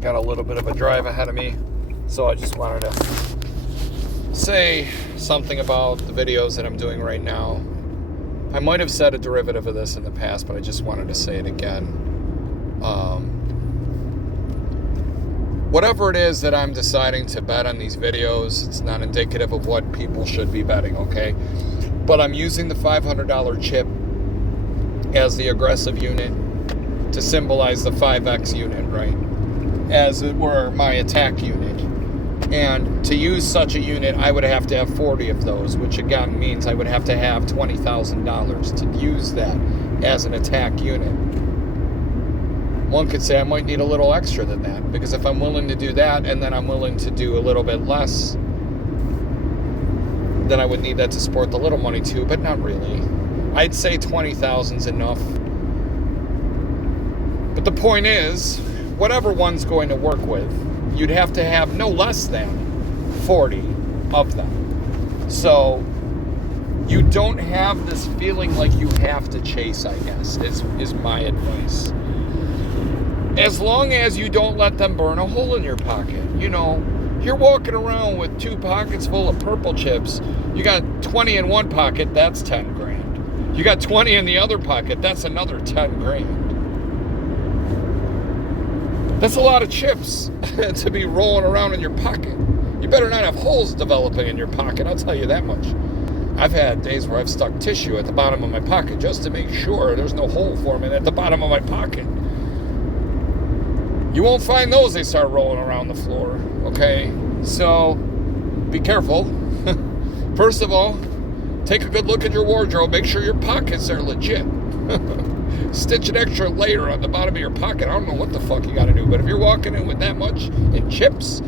got a little bit of a drive ahead of me, so I just wanted to say something about the videos that I'm doing right now. I might have said a derivative of this in the past, but I just wanted to say it again. Whatever it is that I'm deciding to bet on these videos, it's not indicative of what people should be betting, okay? But I'm using the $500 chip as the aggressive unit to symbolize the 5X unit, right? As it were, my attack unit. And to use such a unit, I would have to have 40 of those, which again means I would have to have $20,000 to use that as an attack unit. One could say I might need a little extra than that, because if I'm willing to do that and then I'm willing to do a little bit less, then I would need that to support the little money too, but not really. I'd say 20,000's enough. But the point is, whatever one's going to work with, you'd have to have no less than 40 of them. So you don't have this feeling like you have to chase, I guess, is my advice. As long as you don't let them burn a hole in your pocket. You know, you're walking around with 2 pockets full of purple chips. You got 20 in one pocket, that's 10 grand. You got 20 in the other pocket, that's another 10 grand. That's a lot of chips to be rolling around in your pocket. You better not have holes developing in your pocket, I'll tell you that much. I've had days where I've stuck tissue at the bottom of my pocket just to make sure there's no hole forming at the bottom of my pocket. You won't find those, they start rolling around the floor, okay? So, be careful. First of all, take a good look at your wardrobe. Make sure your pockets are legit. Stitch an extra layer on the bottom of your pocket. I don't know what the fuck you gotta do, but if you're walking in with that much in chips,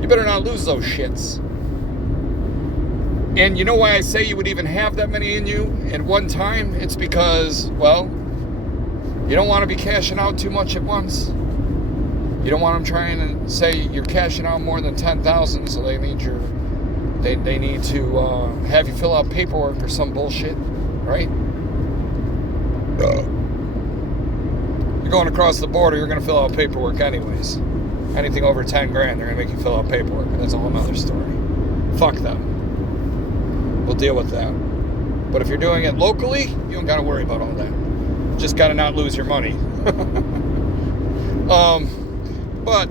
you better not lose those shits. And you know why I say you would even have that many in you at one time? It's because, well, you don't want to be cashing out too much at once. You don't want them trying to say you're cashing out more than 10,000, so they need to have you fill out paperwork or some bullshit, right? You're going across the border, you're going to fill out paperwork anyways. Anything over 10 grand, they're going to make you fill out paperwork. That's a whole nother story. Fuck them. We'll deal with that. But if you're doing it locally, you don't got to worry about all that. Just got to not lose your money. But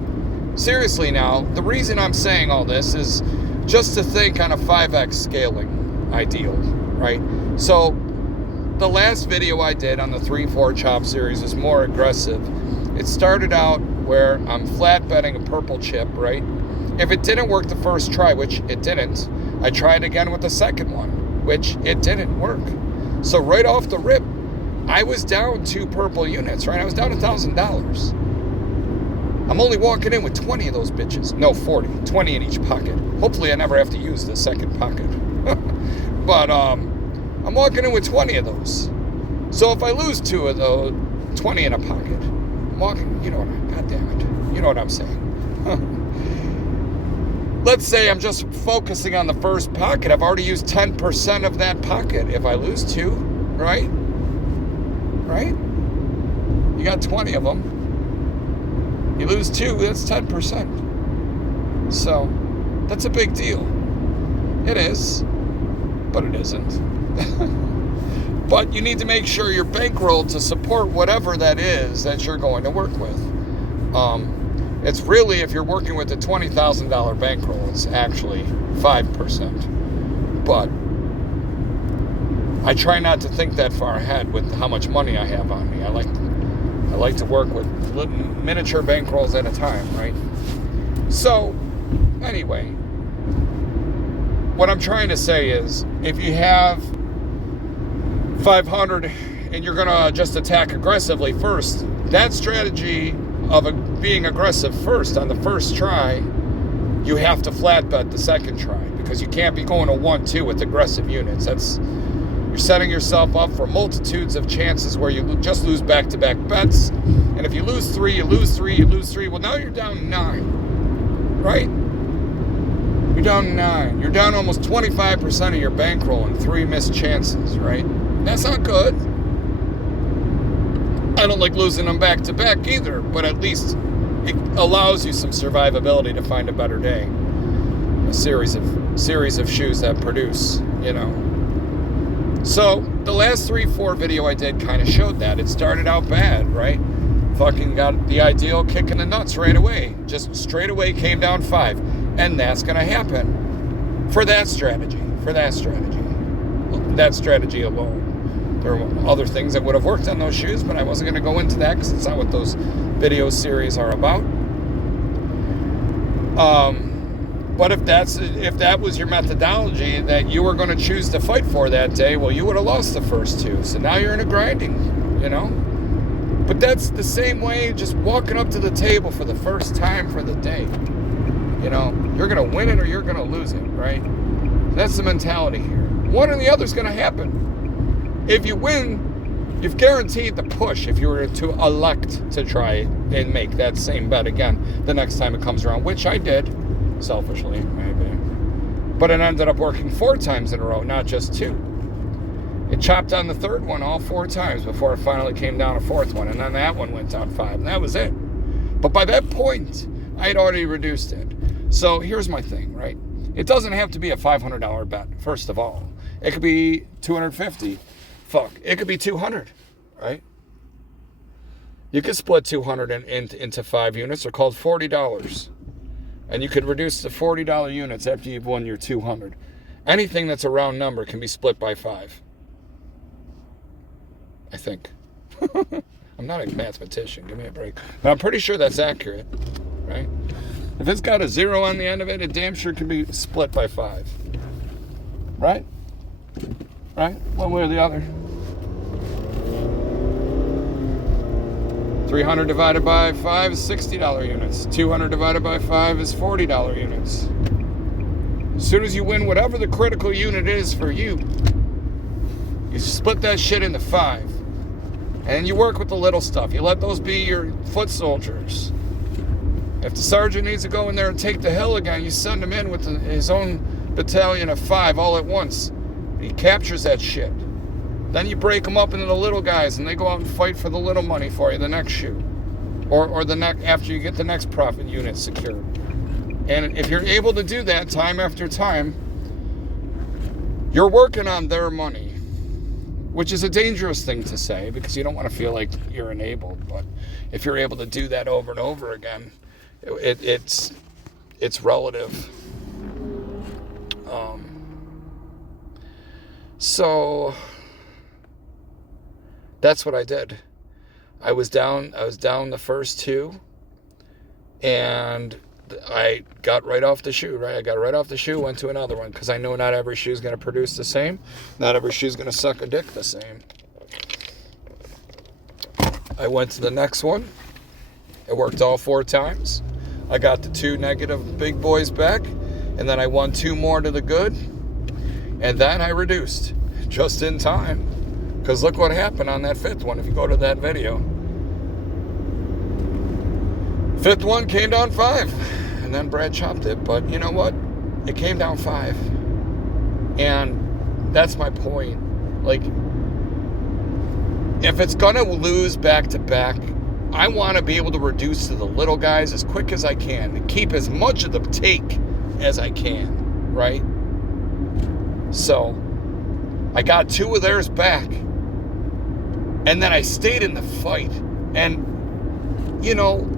seriously now, the reason I'm saying all this is just to think on a 5X scaling ideal, right? So the last video I did on the 3-4 chop series is more aggressive. It started out where I'm flat betting a purple chip, right? If it didn't work the first try, which it didn't, I tried again with the second one, which it didn't work. So right off the rip, I was down 2 purple units, right? I was down $1,000. I'm only walking in with 20 of those bitches. No, 40. 20 in each pocket. Hopefully I never have to use the second pocket. But I'm walking in with 20 of those. So if I lose 2 of those, 20 in a pocket, I'm walking, God damn it. You know what I'm saying. Let's say I'm just focusing on the first pocket. I've already used 10% of that pocket. If I lose 2, right? Right? You got 20 of them. You lose 2, that's 10%. So, that's a big deal. It is, but it isn't. But you need to make sure you're bankrolled to support whatever that is that you're going to work with. It's really, if you're working with a $20,000 bankroll, it's actually 5%. But I try not to think that far ahead with how much money I have on me. I like to work with miniature bankrolls at a time, right? So, anyway, what I'm trying to say is, if you have 500 and you're gonna just attack aggressively first, that strategy of being aggressive first on the first try, you have to flat bet the second try, because you can't be going to 1-2 with aggressive units. You're setting yourself up for multitudes of chances where you just lose back-to-back bets. And if you lose 3, you lose 3, you lose 3. Well, now you're down 9, right? You're down 9. You're down almost 25% of your bankroll in 3 missed chances, right? That's not good. I don't like losing them back-to-back either, but at least it allows you some survivability to find a better day. A series of shoes that produce, you know. So the last 3-4 video I did kind of showed that. It started out bad, right? Fucking got the ideal kick in the nuts right away. Just straight away came down 5. And that's going to happen for that strategy. That strategy alone. There were other things that would have worked on those shoes, but I wasn't going to go into that because it's not what those video series are about. But if that was your methodology that you were going to choose to fight for that day, well, you would have lost the first 2. So now you're in a grinding, you know? But that's the same way just walking up to the table for the first time for the day. You know, you're going to win it or you're going to lose it, right? That's the mentality here. One or the other is going to happen. If you win, you've guaranteed the push if you were to elect to try and make that same bet again the next time it comes around, which I did, selfishly, maybe. But it ended up working 4 times in a row, not just 2. It chopped on the 3rd one all 4 times before it finally came down a 4th one, and then that one went down 5, and that was it. But by that point, I had already reduced it. So here's my thing, right? It doesn't have to be a $500 bet, first of all. It could be $250. Fuck, it could be $200, right? You could split 200 into 5 units. They're called $40. And you could reduce the $40 units after you've won your 200. Anything that's a round number can be split by 5. I think. I'm not a mathematician. Give me a break. But I'm pretty sure that's accurate, right? If it's got a 0 on the end of it, it damn sure can be split by 5. Right? Right? One way or the other. 300 divided by 5 is $60 units. 200 divided by 5 is $40 units. As soon as you win whatever the critical unit is for you, you split that shit into 5. And you work with the little stuff. You let those be your foot soldiers. If the sergeant needs to go in there and take the hill again, you send him in with his own battalion of 5 all at once. He captures that shit. Then you break them up into the little guys, and they go out and fight for the little money for you the next shoot, or the next after you get the next profit unit secured. And if you're able to do that time after time, you're working on their money, which is a dangerous thing to say because you don't want to feel like you're enabled. But if you're able to do that over and over again, it's relative. So that's what I did. I was down the first 2, and I got right off the shoe, right? I got right off the shoe, went to another one, because I know not every shoe is going to produce the same. Not every shoe is going to suck a dick the same. I went to the next one. It worked all 4 times. I got the 2 negative big boys back, and then I won 2 more to the good, and then I reduced just in time. Because look what happened on that 5th one, if you go to that video. 5th one came down 5, and then Brad chopped it. But you know what? It came down 5. And that's my point. Like, if it's going to lose back to back, I want to be able to reduce to the little guys as quick as I can, to keep as much of the take as I can, right? So, I got 2 of theirs back. And then I stayed in the fight. And, you know,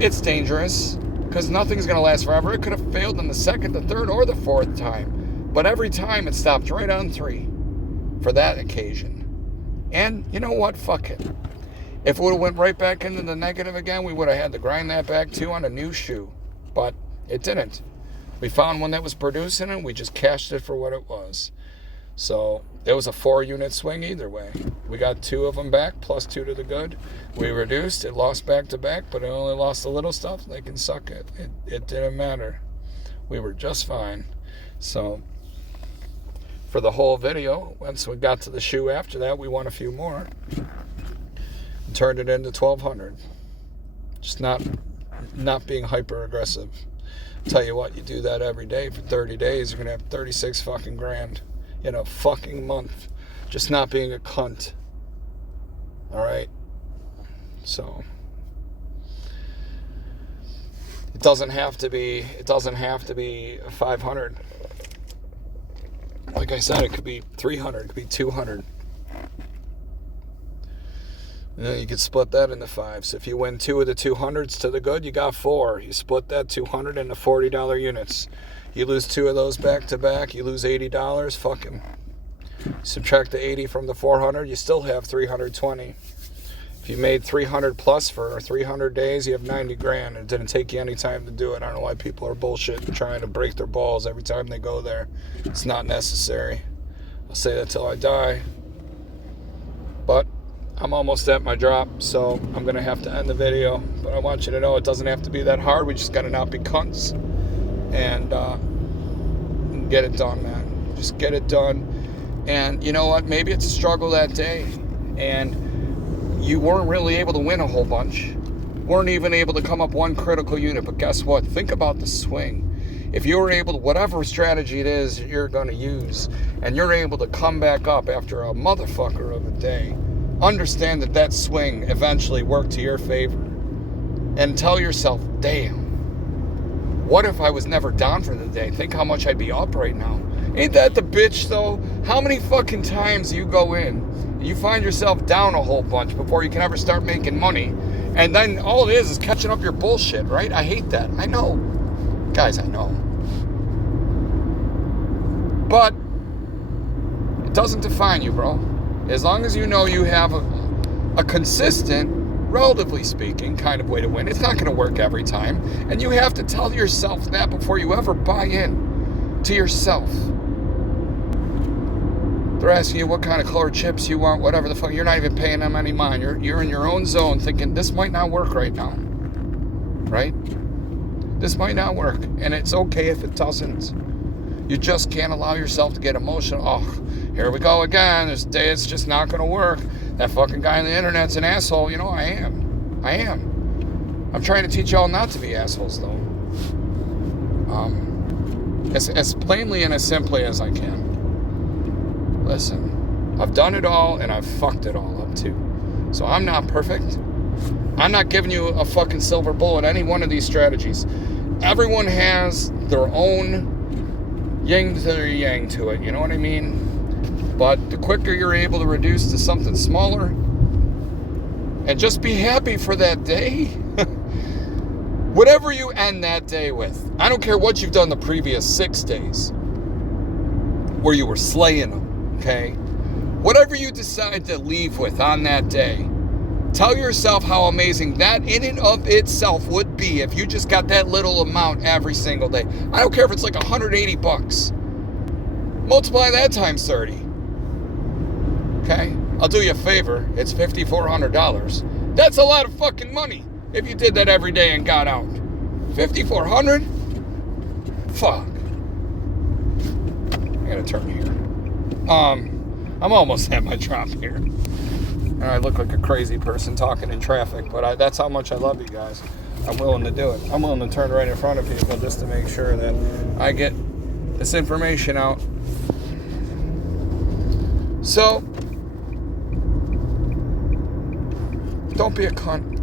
it's dangerous because nothing's going to last forever. It could have failed in the 2nd, the 3rd, or the 4th time. But every time it stopped right on 3 for that occasion. And you know what? Fuck it. If it would have went right back into the negative again, we would have had to grind that back too on a new shoe. But it didn't. We found one that was producing it. We just cashed it for what it was. So it was a 4-unit swing either way. We got 2 of them back, plus 2 to the good. We reduced. It lost back to back, but it only lost the little stuff. They can suck it. It didn't matter. We were just fine. So for the whole video, once we got to the shoe after that, we won a few more. And turned it into 1,200. Just not being hyper aggressive. Tell you what, you do that every day for 30 days, you're gonna have 36 fucking grand in a fucking month. Just not being a cunt. Alright? So doesn't have to be 500. Like I said, it could be 300, it could be 200. You could split that into 5. So if you win 2 of the 200s to the good, you got 4. You split that 200 into $40 units. You lose 2 of those back to back, you lose $80. Fucking subtract the 80 from the 400, you still have 320. If you made 300 plus for 300 days, you have 90 grand. It didn't take you any time to do it. I don't know why people are bullshit and trying to break their balls every time they go there. It's not necessary. I'll say that till I die. But I'm almost at my drop, so I'm going to have to end the video. But I want you to know it doesn't have to be that hard. We just got to not be cunts. And get it done, man. Just get it done. And you know what? Maybe it's a struggle that day. And you weren't really able to win a whole bunch. Weren't even able to come up one critical unit. But guess what? Think about the swing. If you were able to, whatever strategy it is you're going to use, and you're able to come back up after a motherfucker of a day, understand that that swing eventually worked to your favor. And tell yourself, damn, what if I was never down for the day? Think how much I'd be up right now. Ain't that the bitch, though? How many fucking times you go in, you find yourself down a whole bunch before you can ever start making money, and then all it is catching up your bullshit, right? I hate that. I know. Guys, I know. But it doesn't define you, bro. As long as you know you have a consistent, relatively speaking, kind of way to win. It's not going to work every time. And you have to tell yourself that before you ever buy in to yourself. They're asking you what kind of color chips you want, whatever the fuck. You're not even paying them any mind. You're in your own zone thinking, this might not work right now. Right? This might not work. And it's okay if it doesn't. You just can't allow yourself to get emotional. Oh, here we go again. This day it's just not going to work. That fucking guy on the internet's an asshole. You know, I am. I'm trying to teach y'all not to be assholes, though. As plainly and as simply as I can. Listen, I've done it all and I've fucked it all up too. So I'm not perfect. I'm not giving you a fucking silver bullet, any one of these strategies. Everyone has their own yin to their yang to it, you know what I mean? But the quicker you're able to reduce to something smaller and just be happy for that day, whatever you end that day with, I don't care what you've done the previous 6 days where you were slaying them. Okay? Whatever you decide to leave with on that day, tell yourself how amazing that in and of itself would be if you just got that little amount every single day. I don't care if it's like $180. Multiply that times 30. Okay? I'll do you a favor. It's $5,400. That's a lot of fucking money if you did that every day and got out. $5,400? Fuck. I gotta turn here. I'm almost at my drop here. And I look like a crazy person talking in traffic, but that's how much I love you guys. I'm willing to do it. I'm willing to turn right in front of people just to make sure that I get this information out. So, don't be a cunt.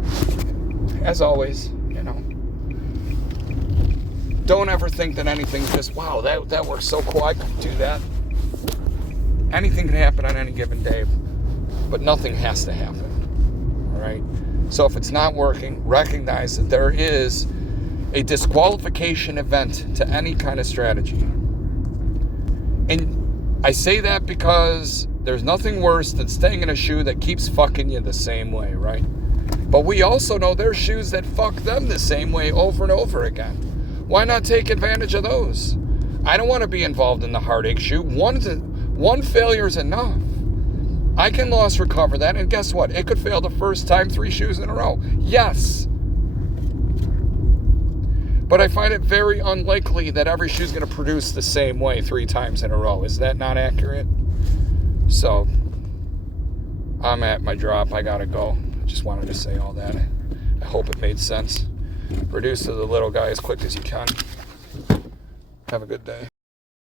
As always, you know. Don't ever think that anything's just, wow, that works so cool, I could do that. Anything can happen on any given day, but nothing has to happen, all right? So if it's not working, recognize that there is a disqualification event to any kind of strategy. And I say that because there's nothing worse than staying in a shoe that keeps fucking you the same way, right? But we also know there's shoes that fuck them the same way over and over again. Why not take advantage of those? I don't want to be involved in the heartache shoe. One failure is enough. I can loss recover that, and guess what? It could fail the first time 3 shoes in a row. Yes. But I find it very unlikely that every shoe is going to produce the same way 3 times in a row. Is that not accurate? So, I'm at my drop. I got to go. I just wanted to say all that. I hope it made sense. Reduce to the little guy as quick as you can. Have a good day.